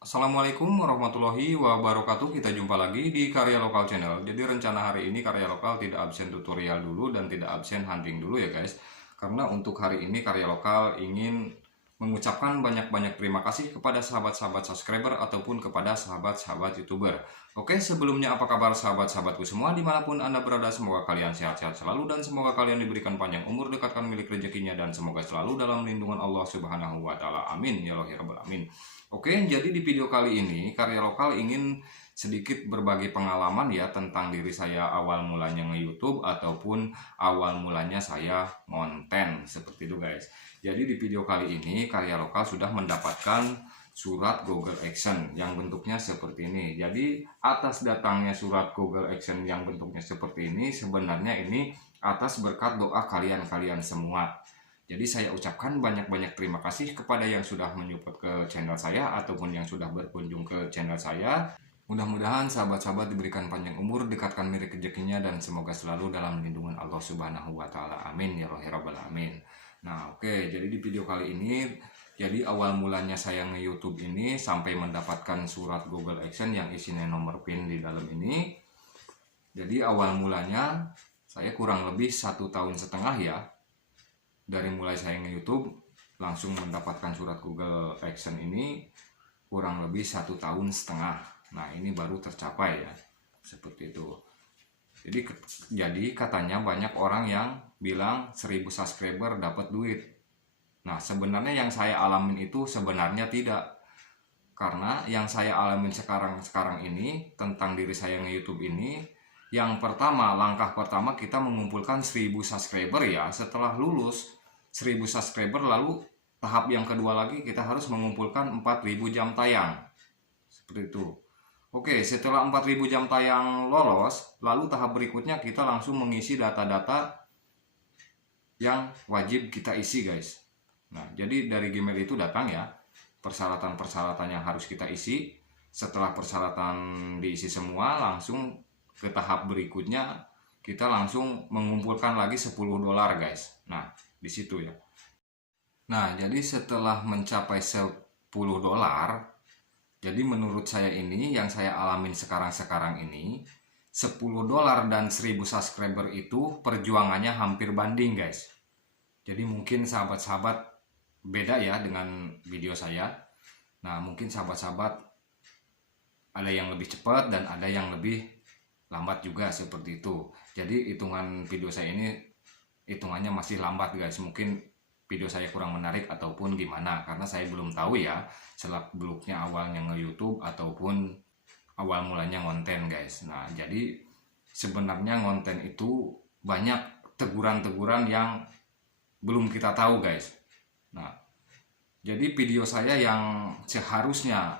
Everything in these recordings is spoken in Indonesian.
Assalamualaikum warahmatullahi wabarakatuh. Kita jumpa lagi di Karya Lokal Channel. Jadi rencana hari ini Karya Lokal tidak absen tutorial dulu dan tidak absen hunting dulu ya guys. Karena untuk hari ini Karya Lokal ingin mengucapkan banyak-banyak terima kasih kepada sahabat-sahabat subscriber ataupun kepada sahabat-sahabat YouTuber. Oke, sebelumnya apa kabar sahabat-sahabatku semua dimanapun Anda berada, semoga kalian sehat-sehat selalu dan semoga kalian diberikan panjang umur, dekatkan milik rezekinya, dan semoga selalu dalam lindungan Allah Subhanahu wa Ta'ala. Amin ya Allah ya Rabbal Alamin. Oke, jadi di video kali ini Karya Lokal ingin sedikit berbagi pengalaman ya tentang diri saya awal mulanya nge-YouTube ataupun awal mulanya saya konten seperti itu guys. Jadi di video kali ini Karya Lokal sudah mendapatkan surat Google Action yang bentuknya seperti ini. Jadi atas datangnya surat Google Action yang bentuknya seperti ini sebenarnya ini atas berkat doa kalian-kalian semua. Jadi saya ucapkan banyak-banyak terima kasih kepada yang sudah menyupport ke channel saya ataupun yang sudah berkunjung ke channel saya. Mudah-mudahan sahabat-sahabat diberikan panjang umur, dekatkan milik rezekinya, dan semoga selalu dalam lindungan Allah Subhanahu wa Ta'ala. Amin ya Rabbal Alamin. Nah, oke, jadi di video kali ini, jadi awal mulanya saya nge-YouTube ini sampai mendapatkan surat Google Action yang isinya nomor PIN di dalam ini. Jadi awal mulanya saya kurang lebih 1,5 tahun ya. Dari mulai saya nge-YouTube langsung mendapatkan surat Google Action ini kurang lebih 1,5 tahun. Nah, ini baru tercapai ya. Seperti itu. Jadi katanya banyak orang yang bilang 1.000 subscriber dapat duit. Nah, sebenarnya yang saya alamin itu sebenarnya tidak. Karena yang saya alamin sekarang ini tentang diri saya nge-YouTube ini, yang pertama, langkah pertama kita mengumpulkan 1.000 subscriber ya. Setelah lulus 1.000 subscriber, lalu tahap yang kedua lagi kita harus mengumpulkan 4.000 jam tayang seperti itu. Oke, setelah 4.000 jam tayang lolos, lalu tahap berikutnya kita langsung mengisi data-data yang wajib kita isi guys. Nah, jadi dari Gmail itu datang ya persyaratan-persyaratan yang harus kita isi. Setelah persyaratan diisi semua, langsung ke tahap berikutnya kita langsung mengumpulkan lagi $10 guys. Nah, di situ ya. Nah, jadi setelah mencapai $10, jadi menurut saya ini yang saya alamin sekarang ini, $10 dan 1.000 subscriber itu perjuangannya hampir banding guys. Jadi mungkin sahabat-sahabat beda ya dengan video saya. Nah, mungkin sahabat-sahabat ada yang lebih cepat dan ada yang lebih lambat juga seperti itu. Jadi hitungan video saya ini hitungannya masih lambat guys. Mungkin video saya kurang menarik ataupun gimana, karena saya belum tahu ya selak beluknya awalnya nge-YouTube ataupun awal mulanya ngonten guys. Nah, jadi sebenarnya ngonten itu banyak teguran-teguran yang belum kita tahu guys. Nah, jadi video saya yang seharusnya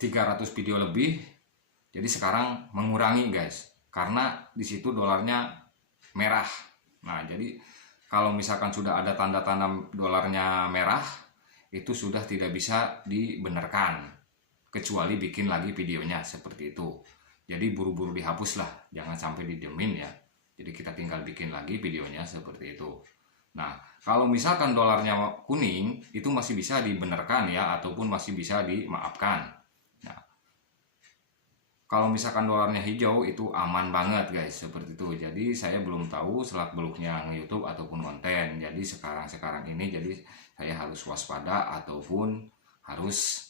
300 video lebih, jadi sekarang mengurangi guys, karena disitu dolarnya merah. Nah, jadi kalau misalkan sudah ada tanda-tanda dolarnya merah, itu sudah tidak bisa dibenarkan, kecuali bikin lagi videonya seperti itu. Jadi buru-buru dihapus lah, jangan sampai didiemin ya. Jadi kita tinggal bikin lagi videonya seperti itu. Nah, kalau misalkan dolarnya kuning, itu masih bisa dibenarkan ya, ataupun masih bisa dimaafkan. Kalau misalkan dolarnya hijau itu aman banget guys, seperti itu. Jadi saya belum tahu selak beluknya nge-YouTube ataupun konten. Jadi sekarang ini jadi saya harus waspada ataupun harus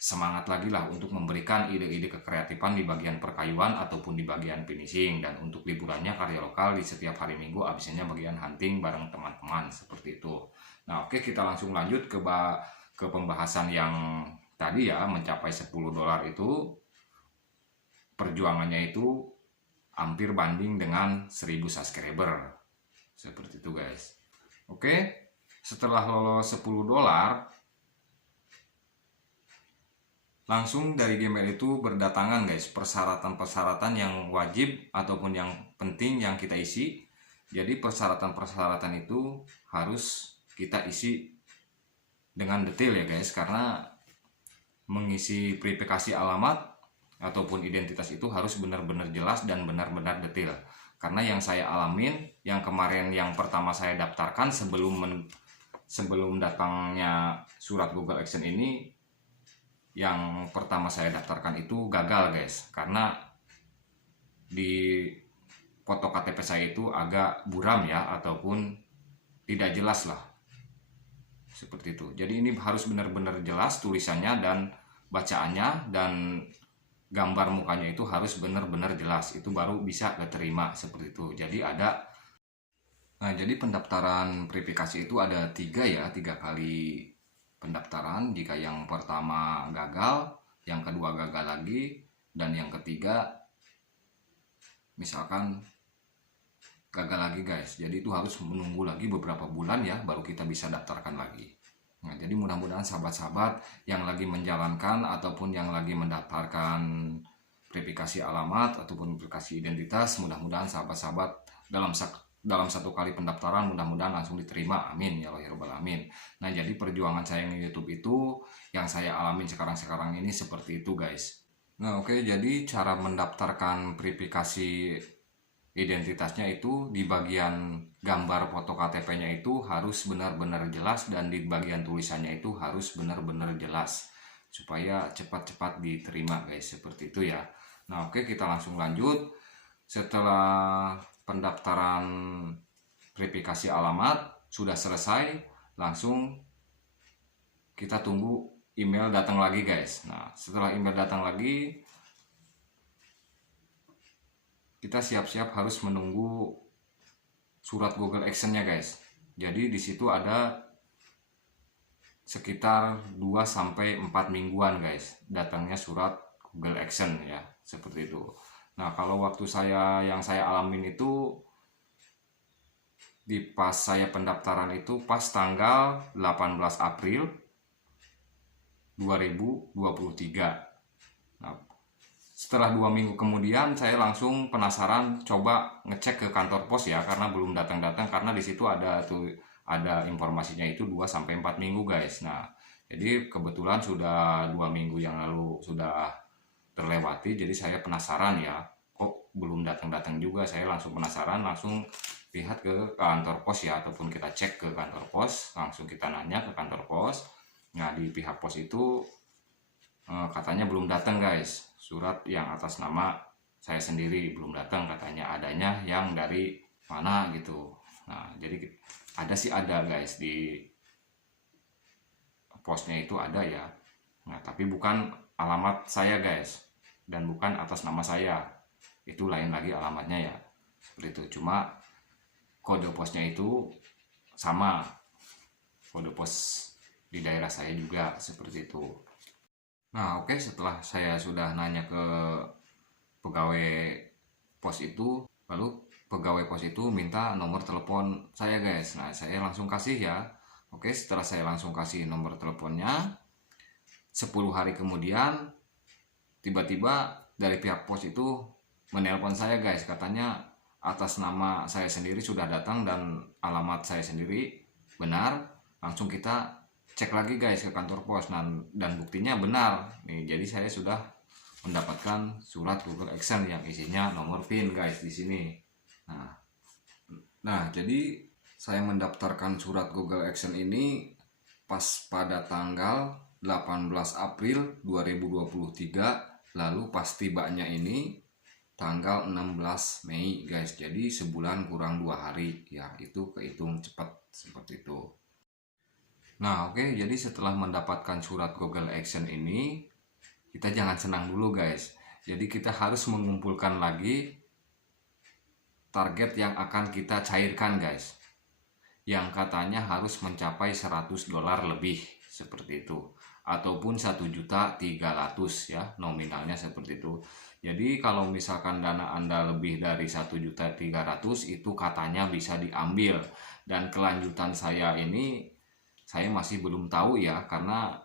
semangat lagi lah untuk memberikan ide-ide kekreatifan di bagian perkayuan ataupun di bagian finishing. Dan untuk liburannya Karya Lokal di setiap hari Minggu absennya bagian hunting bareng teman-teman seperti itu. Nah, oke, kita langsung lanjut ke pembahasan yang tadi ya, mencapai $10 itu perjuangannya itu hampir banding dengan 1.000 subscriber seperti itu guys. Oke, setelah lolos $10, langsung dari Gmail itu berdatangan guys persyaratan-persyaratan yang wajib ataupun yang penting yang kita isi. Jadi persyaratan-persyaratan itu harus kita isi dengan detail ya guys, karena mengisi verifikasi alamat ataupun identitas itu harus benar-benar jelas dan benar-benar detail. Karena yang saya alamin, yang kemarin yang pertama saya daftarkan sebelum datangnya surat Google Action ini, yang pertama saya daftarkan itu gagal guys, karena di foto KTP saya itu agak buram ya, ataupun tidak jelas lah, seperti itu. Jadi ini harus benar-benar jelas tulisannya dan bacaannya, dan gambar mukanya itu harus benar-benar jelas, itu baru bisa diterima, seperti itu. Jadi pendaftaran verifikasi itu ada 3 kali pendaftaran. Jika yang pertama gagal, yang kedua gagal lagi, dan yang ketiga misalkan gagal lagi guys. Jadi itu harus menunggu lagi beberapa bulan ya, baru kita bisa daftarkan lagi. Nah, jadi mudah-mudahan sahabat-sahabat yang lagi menjalankan ataupun yang lagi mendaftarkan verifikasi alamat ataupun verifikasi identitas, mudah-mudahan sahabat-sahabat dalam 1 kali pendaftaran mudah-mudahan langsung diterima, amin ya Allah ya Rabbal alamin. Nah, jadi perjuangan saya di YouTube itu yang saya alamin sekarang ini seperti itu guys. Nah, oke, jadi cara mendaftarkan verifikasi identitasnya itu di bagian gambar foto KTP-nya itu harus benar-benar jelas, dan di bagian tulisannya itu harus benar-benar jelas supaya cepat-cepat diterima guys, seperti itu ya. Nah, oke, kita langsung lanjut. Setelah pendaftaran verifikasi alamat sudah selesai, langsung kita tunggu email datang lagi guys. Nah, setelah email datang lagi, kita siap-siap harus menunggu surat Google Action-nya guys. Jadi di situ ada sekitar 2-4 mingguan guys datangnya surat Google Action ya, seperti itu. Nah, kalau waktu yang saya alamin itu pas saya pendaftaran itu pas tanggal 18 April 2023. Nah, setelah 2 minggu kemudian saya langsung penasaran coba ngecek ke kantor pos ya, karena belum datang-datang, karena di situ ada informasinya itu 2-4 minggu guys. Nah, jadi kebetulan sudah 2 minggu yang lalu sudah terlewati, jadi saya penasaran ya, kok belum datang-datang juga. Saya langsung penasaran, langsung lihat ke kantor pos ya, ataupun kita cek ke kantor pos, langsung kita nanya ke kantor pos. Nah, di pihak pos itu katanya belum datang guys, surat yang atas nama saya sendiri belum datang katanya, adanya yang dari mana gitu. Nah, jadi ada guys di posnya itu ada ya. Nah, tapi bukan alamat saya guys, dan bukan atas nama saya, itu lain lagi alamatnya ya, seperti itu. Cuma kode posnya itu sama, kode pos di daerah saya juga, seperti itu. Nah, oke, setelah saya sudah nanya ke pegawai pos itu, lalu pegawai pos itu minta nomor telepon saya guys. Nah, saya langsung kasih ya. Oke, setelah saya langsung kasih nomor teleponnya, 10 hari kemudian tiba-tiba dari pihak pos itu menelpon saya guys, katanya atas nama saya sendiri sudah datang dan alamat saya sendiri benar. Langsung kita cek lagi guys ke kantor pos, dan buktinya benar nih. Jadi saya sudah mendapatkan surat Google Action yang isinya nomor PIN guys di sini. Nah, jadi saya mendaftarkan surat Google Action ini pas pada tanggal 18 April 2023, lalu pas tibanya ini tanggal 16 Mei guys. Jadi sebulan kurang 2 hari ya, itu kehitung cepat seperti itu. Nah, oke, jadi setelah mendapatkan surat Google Action ini, kita jangan senang dulu guys. Jadi kita harus mengumpulkan lagi target yang akan kita cairkan guys, yang katanya harus mencapai $100 lebih, seperti itu, ataupun 1.300.000 ya, nominalnya seperti itu. Jadi kalau misalkan dana Anda lebih dari 1.300.000 itu katanya bisa diambil, dan kelanjutan saya ini saya masih belum tahu ya, karena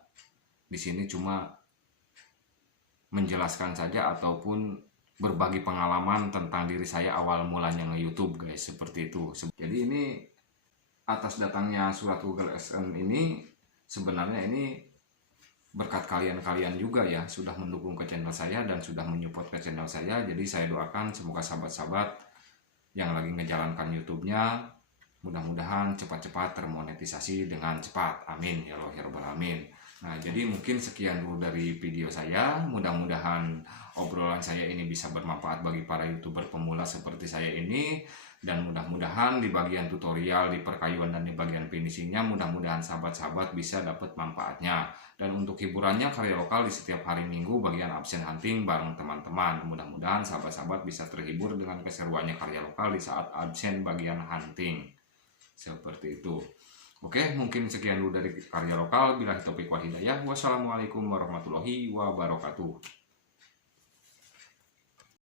di sini cuma menjelaskan saja ataupun berbagi pengalaman tentang diri saya awal mulanya nge-YouTube guys, seperti itu. Jadi ini atas datangnya surat Google Action ini sebenarnya ini berkat kalian juga ya, sudah mendukung ke channel saya dan sudah menyupport ke channel saya. Jadi saya doakan semoga sahabat-sahabat yang lagi ngejalankan YouTube-nya mudah-mudahan cepat-cepat termonetisasi dengan cepat, amin ya Allah ya Rabbal alamin. Nah, jadi mungkin sekian dulu dari video saya. Mudah-mudahan obrolan saya ini bisa bermanfaat bagi para YouTuber pemula seperti saya ini. Dan mudah-mudahan di bagian tutorial, di perkayuan, dan di bagian finishingnya, mudah-mudahan sahabat-sahabat bisa dapat manfaatnya. Dan untuk hiburannya, karya lokal di setiap hari Minggu bagian absen hunting bareng teman-teman. Mudah-mudahan sahabat-sahabat bisa terhibur dengan keseruannya karya lokal di saat absen bagian hunting. Seperti itu. Oke, mungkin sekian dulu dari karya lokal. Bila taufiq wal hidayah. Wassalamualaikum warahmatullahi wabarakatuh.